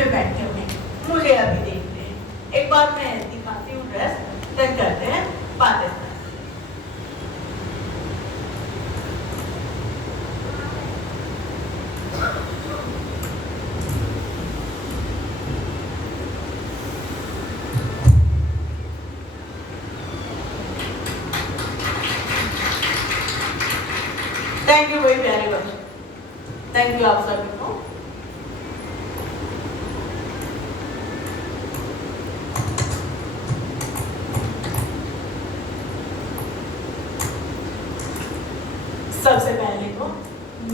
में बैठे हुए हैं, मुझे अभी देख रहे हैं। एक बार मैं दिखाती हूँ ड्रेस, देन करते हैं बातें। थैंक यू वेरी प्यारे बच्चे, थैंक यू आप सभी को। सबसे पहले तो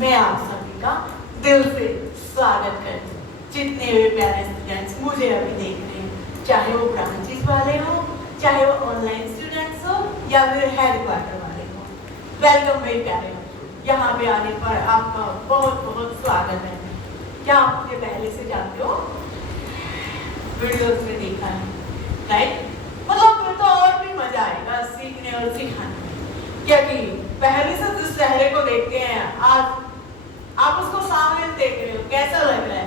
मैं आप सभी का दिल से स्वागत करती हूँ। जितने भी प्यारे स्टूडेंट्स मुझे अभी देख रहे हैं, चाहे वो ब्रांचेस वाले हो, चाहे वो ऑनलाइन स्टूडेंट्स हो या फिर हेडक्वार्टर वाले हो, वेलकम मेरे प्यारे बच्चों। यहाँ पे आने पर आपका बहुत बहुत स्वागत है। क्या आप मुझे पहले से जानते हो? वीडियोस में देखा है, राइट? मतलब फिर तो और भी मजा आएगा सीखने और सिखाने में, क्योंकि पहले से जिस चेहरे को देखते हैं आज आप उसको सामने देख रहे हो, कैसा लग रहा है?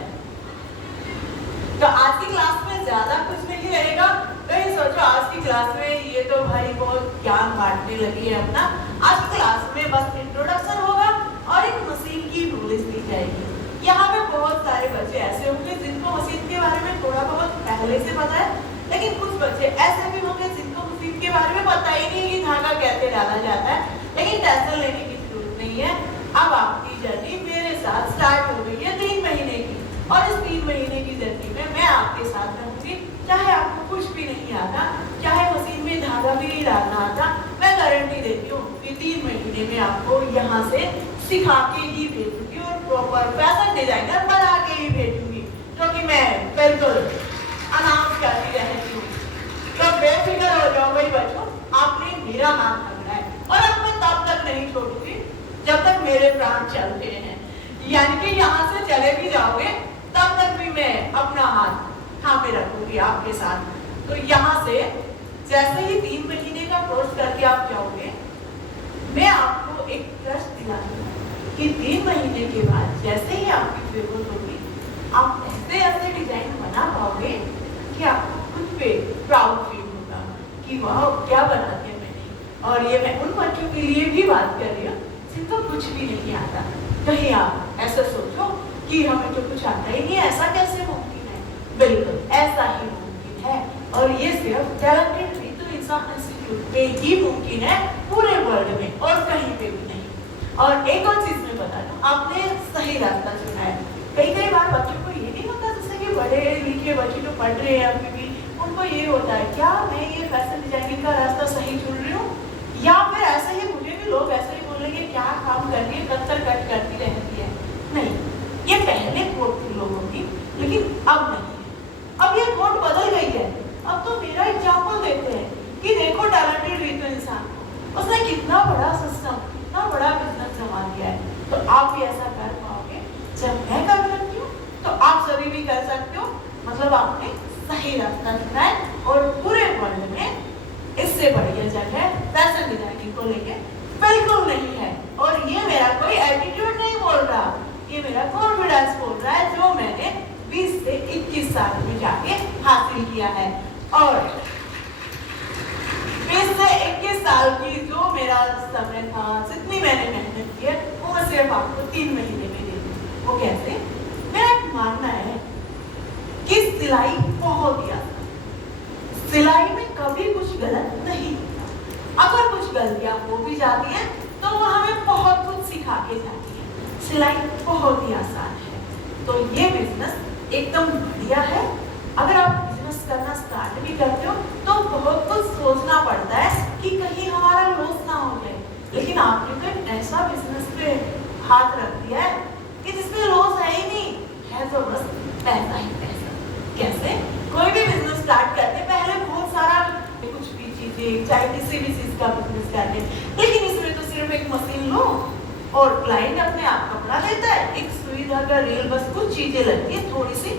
तो आज की क्लास में ज्यादा कुछ नहीं रहेगा। कहीं सोचो आज की क्लास में ये तो भाई बहुत ज्ञान बांटने लगी है अपना। आज की क्लास में बस इंट्रोडक्शन होगा और एक मशीन की नॉलेज दी जाएगी। यहाँ पे बहुत सारे बच्चे ऐसे होंगे जिनको मशीन के बारे में थोड़ा बहुत पहले से पता है, लेकिन कुछ बच्चे ऐसे भी होंगे जिनको मशीन के बारे में पता ही नहीं कि धागा कैसे डाला जाता है। लेकिन टेंशन लेने की जरूरत नहीं है, अब आपकी जर्नी मेरे साथ स्टार्ट हो गई है 3 महीने की, और इस 3 महीने की जर्नी में मैं आपके साथ रहूंगी। चाहे आपको कुछ भी नहीं आता, चाहे मशीन में धागा भी नहीं डालना आता, मैं गारंटी देती हूँ कि 3 महीने में आपको यहाँ से सिखा के ही भेजूंगी और प्रॉपर फैशन डिजाइनर बना के ही भेजूंगी, क्योंकि मैं बिल्कुल अनाउंस करती रहती हूँ। तो बेफिक्र हो जाओ भाई बच्चों, आपने मेरा हाथ पकड़ा है और अब मैं तब तक नहीं छोड़ूंगी जब तक मेरे प्राण चलते हैं। यानी कि यहाँ से चले भी जाओगे तब तक भी मैं अपना हाथ थामे रखूंगी आपके साथ। तो यहाँ से जैसे ही 3 महीने का कोर्स करके आप जाओगे, मैं आपको एक ट्रस्ट दिलाऊंगी कि 3 महीने के बाद जैसे ही आपकी जरूरत होगी, आप ऐसे ऐसे डिजाइन बना पाओगे कि आपको खुद पे प्राउड फील होगा कि वाह क्या बना दिया मैंने। और ये मैं उन बच्चों के लिए भी बात कर रही हूँ जिनको कुछ भी नहीं आता। कहीं आप ऐसा सोचो कि हमें तो कुछ आता ही नहीं, ऐसा कैसे मुमकिन है? बिल्कुल ऐसा ही मुमकिन है, और ये सिर्फ टैलेंटेड रिसर्च इंस्टीट्यूट पे ही मुमकिन है, पूरे वर्ल्ड में और कहीं पे भी नहीं। और एक और चीज मैं बता दूं, आपने सही रास्ता चुना है। कई बार बच्चों को ये नहीं होता, जैसे कि बड़े लिखे बच्चे जो पढ़ रहे हैं अभी भी, उनको ये होता है क्या मैं ये फैशन डिजाइनिंग का रास्ता सही चुन रही हूँ, या फिर ऐसे ही मुझे भी लोग ऐसे ही बोलेंगे क्या काम कर रही है, कत्तर कट करती रहती है। नहीं, ये पहले कोट थी लोगों की, लेकिन अब नहीं है। अब ये कोट बदल गई है। अब तो मेरा एग्जाम्पल देते हैं कि देखो टैलेंटेड रीतु इंसान को, उसने कितना बड़ा सिस्टम, कितना बड़ा बिजनेस जमा दिया है। तो आप भी ऐसा कर पाओगे। जब मैं कर सकती हूँ तो आप सभी भी कर सकते हो। मतलब आपने सही रास्ता चुना है, और पूरे वर्ल्ड में इससे बढ़िया जगह फैशन डिजाइनिंग को लेके बिल्कुल नहीं है। और ये मेरा कोई एटीट्यूड नहीं बोल रहा, ये मेरा कॉन्फिडेंस बोल रहा है, जो मैंने 20 से 21 साल में जाके हासिल किया है। और 20 से 21 साल की जो मेरा समय था, जितनी मैंने मेहनत की है, वो मैं सिर्फ आपको 3 महीने में दे दूँ। वो कैसे? मेरा मानना है कि सिलाई बहुत ही आसान, सिलाई में कभी कुछ गलत नहीं होता। अगर कुछ गलतियां हो भी जाती हैं तो वो हमें बहुत कुछ सिखा के जाती है। सिलाई बहुत ही आसान है। तो ये बिजनेस एकदम बढ़िया है। अगर आप बिजनेस करना स्टार्ट भी करते हो तो बहुत कुछ सोचना पड़ता है कि कहीं हमारा लॉस ना हो जाए, लेकिन आपने तो एक ऐसा बिजनेस पे हाथ रख दिया है कि जिसमें लॉस है ही नहीं, है तो बस पैसा ही पैसा। कैसे? कोई भी बिजनेस स्टार्ट करते पहले बहुत सारा कुछ भी चीजें, चाहे किसी भी चीज का बिजनेस करते, लेकिन इसमें तो सिर्फ एक मशीन लो और क्लाइंट अपने आप कपड़ा लेता है, एक सुई धागा रील, बस कुछ चीजें लगती है थोड़ी सी,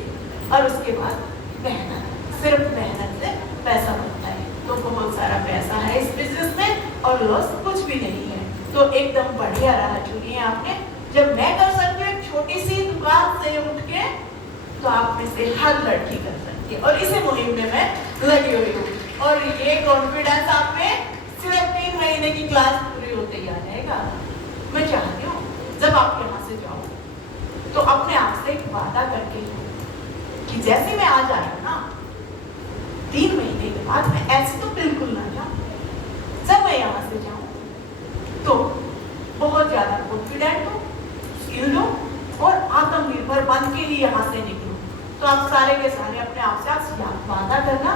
और उसके बाद मेहनत, सिर्फ मेहनत से पैसा बनता है। तो बहुत सारा पैसा है इस बिजनेस में और लॉस कुछ भी नहीं है। तो एकदम बढ़िया राह चुनी है आपने। जब मैं कर सकती हूँ एक छोटी सी दुकान से उठ के तो आप में से हर लड़की कर सकती है, और इसी मुहिम में मैं लगी हुई हूँ। और ये कॉन्फिडेंस आप में सिर्फ 3 महीने की क्लास पूरी होते ही आ जाएगा। मैं चाहती हूँ जब आप यहाँ से जाओ तो अपने आप से एक वादा करके कि जैसे मैं आज आई हूँ ना, 3 महीने के बाद मैं ऐसे तो बिल्कुल ना जाऊँ। जब मैं यहाँ से जाऊँ तो बहुत ज्यादा कॉन्फिडेंट हो, स्किल्ड हो और आत्मनिर्भर बन के ही यहाँ से निकलूं। तो आप सारे के सारे अपने आप से आप वादा करना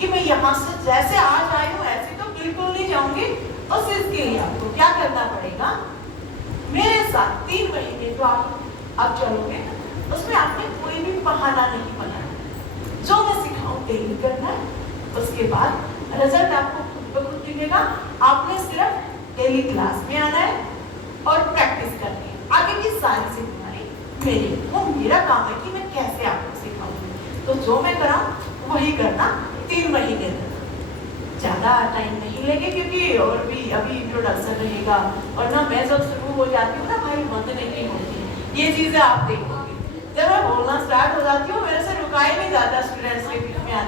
कि मैं यहाँ से जैसे आज आई हूँ ऐसे तो बिल्कुल नहीं जाऊंगी। और इसके लिए आपको क्या करना पड़ेगा, मेरे साथ 3 महीने जो आप चलोगे उसमें आपने कोई भी बहाना नहीं बनाना, जो मैं सिखाऊं डेली करना है। उसके बाद रिजल्ट आपको खुद ब खुद दिखेगा। आपने सिर्फ डेली क्लास में आना है और प्रैक्टिस करनी है। आगे की सारी जिम्मेदारी मेरी, वो मेरा काम है कि मैं कैसे आपको सिखाऊंगी। तो जो मैं कराऊं वही करना 3 महीने तक, ज़्यादा टाइम नहीं लेंगे क्योंकि और भी अभी इंट्रोडक्शन रहेगा। और ना मैं जब शुरू हो जाती हूँ ना भाई बंद नहीं होती। ये चीज़ें आप देखोगे जब मैं बोलना स्टार्ट हो जाती हूँ मेरे से रुका ही नहीं जाता स्टूडेंट्स के बीच में आने।